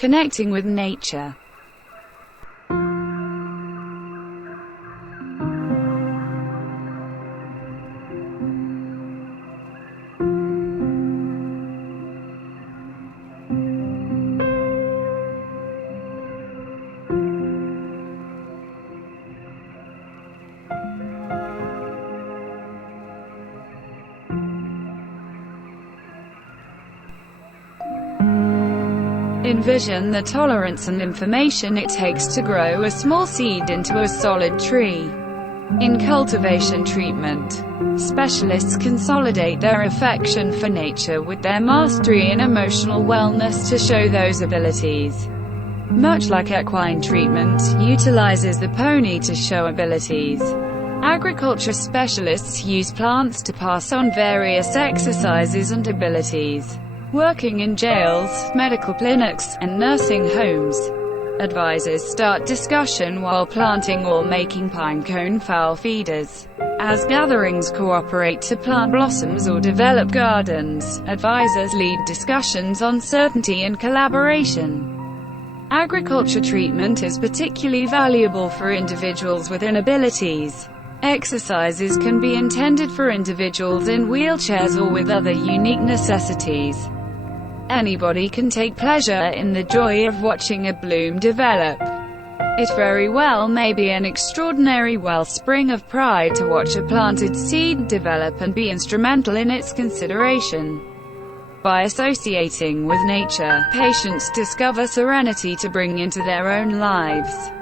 connecting with nature. Envision the tolerance and information it takes to grow a small seed into a solid tree. In cultivation treatment, specialists consolidate their affection for nature with their mastery in emotional wellness to show those abilities. Much like equine treatment utilizes the pony to show abilities, agriculture specialists use plants to pass on various exercises and abilities. Working in jails, medical clinics, and nursing homes, advisors start discussion while planting or making pinecone fowl feeders. As gatherings cooperate to plant blossoms or develop gardens, advisors lead discussions on certainty and collaboration. Agriculture treatment is particularly valuable for individuals with inabilities. Exercises can be intended for individuals in wheelchairs or with other unique necessities. Anybody can take pleasure in the joy of watching a bloom develop. It very well may be an extraordinary wellspring of pride to watch a planted seed develop and be instrumental in its consideration. By associating with nature, patients discover serenity to bring into their own lives.